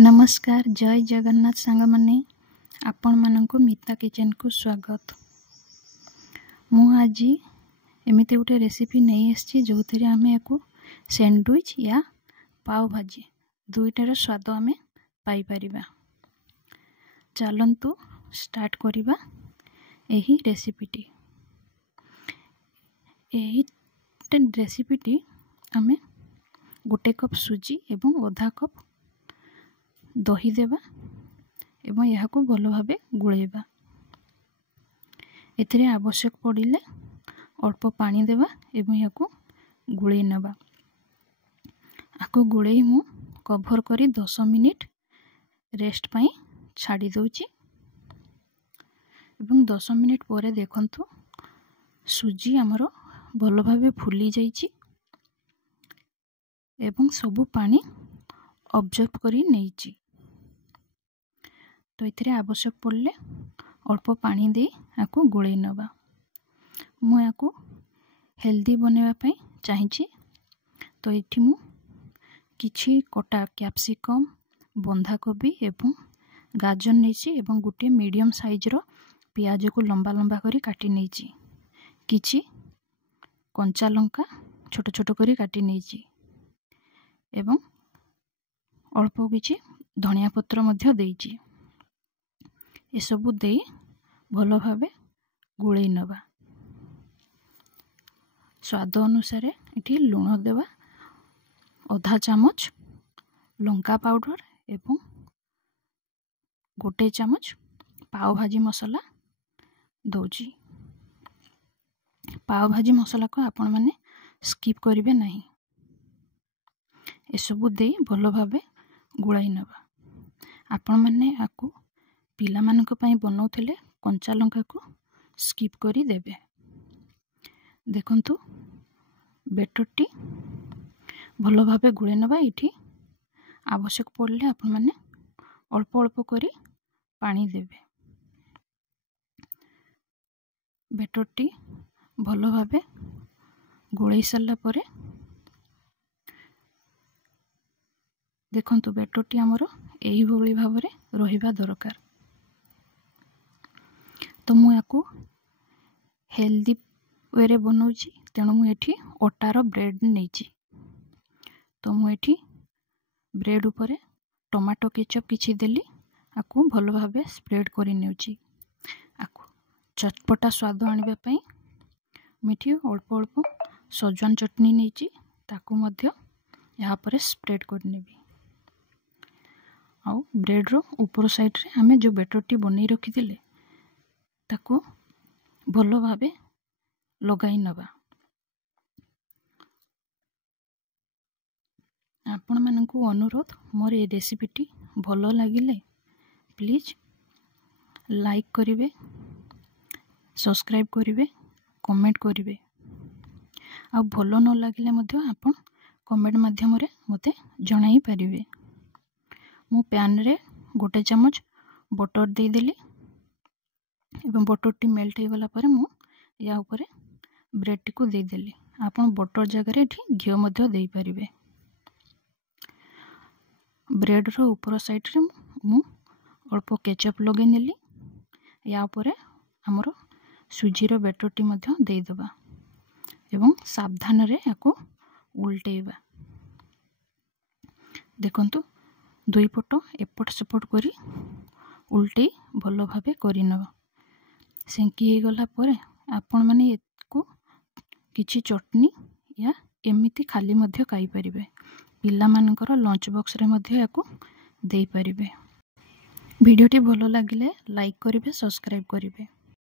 नमस्कार जय जगन्नाथ सांग माने आपण मानक मिता किचन को स्वागत। मु आज एमती गोटे रेसिपी नहीं आसी जो थे आम या सैंडविच या पाव भाजी दुईटार स्वाद आम पाइपर। चलतु स्टार्ट करिबा एही रेसिपीटी। एही रेसिपीटी आम गोटे कप सुजी एवं आधा कप दही देवा एवं यह भल भाव गुलैबा। एथिरे आवश्यक पड़िले अल्प पानी देवा एवं यह गुलै नवा। आपको गुलै मु कभर करी 10 मिनिट रेस्ट पाई छाड़ी दउची एवं 10 मिनिट परे देखंतु सुजी हमर भल भाव फुली जाइची एवं सबु पानी ऑब्जर्व करी नहींची। तो ये आवश्यक पड़े अल्प पानी दे आपको गोले नवा। मुझे हेल्दी बनवाई चाहिए तो ये किछि कटा कैप्सिकम बंधाकोबी एवं गाजर नहीं गोटे मीडियम साइज रो पियाज को लंबा लंबा करी काटी नहीं किछि कंचा लंका छोट छोट करी काटी नहीं एवं अल्प किछि धनिया पत्र मध्य देइछि। ये सबु दे भल भाव गुलै नवा। स्वाद अनुसार ये लुण देवा आधा चामच लंका पाउडर एवं गोटे चामच पाव भाजी मसला दौची। पाव भाजी मसला को आपण माने स्किप करिवे नहीं। ये सबु दे भल भाव गुलाई नवा। आपण माने आकु पिला मानक पई बनाउथिले कंचा लंका को स्किप करी देबे। देखंतु बेटरटी भल भाव गुळे नवा। इठी आवश्यक पड़ले आपण माने अल्प अल्प करी पानी देबे। बेटरटी भल भाव गुळै सारला परे देखंतु बेटरटी आमर एही भली भाव रे रहिबा दरकार। तो मु याकू हेल्दी वे रे बनाउची तेणु मु एठी अटार ब्रेड नहींची। तो मु एठी ब्रेड ऊपर टमाटो केचप किछि देली आकू भल भाव स्प्रेड करी नेउची। आकू चटपटा स्वाद आनिबा पई मिठी अल्प अल्प सजवान चटनी नहींची ताकू मध्य यहाँ पर स्प्रेड कर नेबी। आउ ब्रेड रो ऊपर साइड रे हमें जो बेटरटी बनै रखी दिले ताकू भल भाव लगाई नवा। आपण मानकु अनुरोध मोर ये रेसिपीटी भल लागिले प्लीज लाइक करिवे सब्सक्राइब करिवे कमेंट करिवे। आ भल न लागिले मध्य आपण कमेंट माध्यम रे मते जणाई परिवे। मु पैन रे गोटे चामच बटर दे देली एवं बटर टी मेल्ट हो गला पर मु या ऊपर ब्रेड टी को दे देली। आपण बटर जगह रे एठी घियो मध्य देई परिवे। ब्रेड रो ऊपर साइड रे मु अल्प केचप लगे नेली। या ऊपर हमरो सुजी रो बेटर टी मध्य दे दबा एवं सावधान रे याको उल्टेबा। देखंतु दुई पट एपट सेपट करी उल्टे भल भाव करी नवा। सेंकी हो गला परे आपण माने एको किछि चटनी या एमिति खाली मध्य खाई परिबे। पिला मानकर लंच बॉक्स रे मध्य याको देई परिबे। वीडियोटी भल लागिले लाइक करिवे सब्सक्राइब करिवे।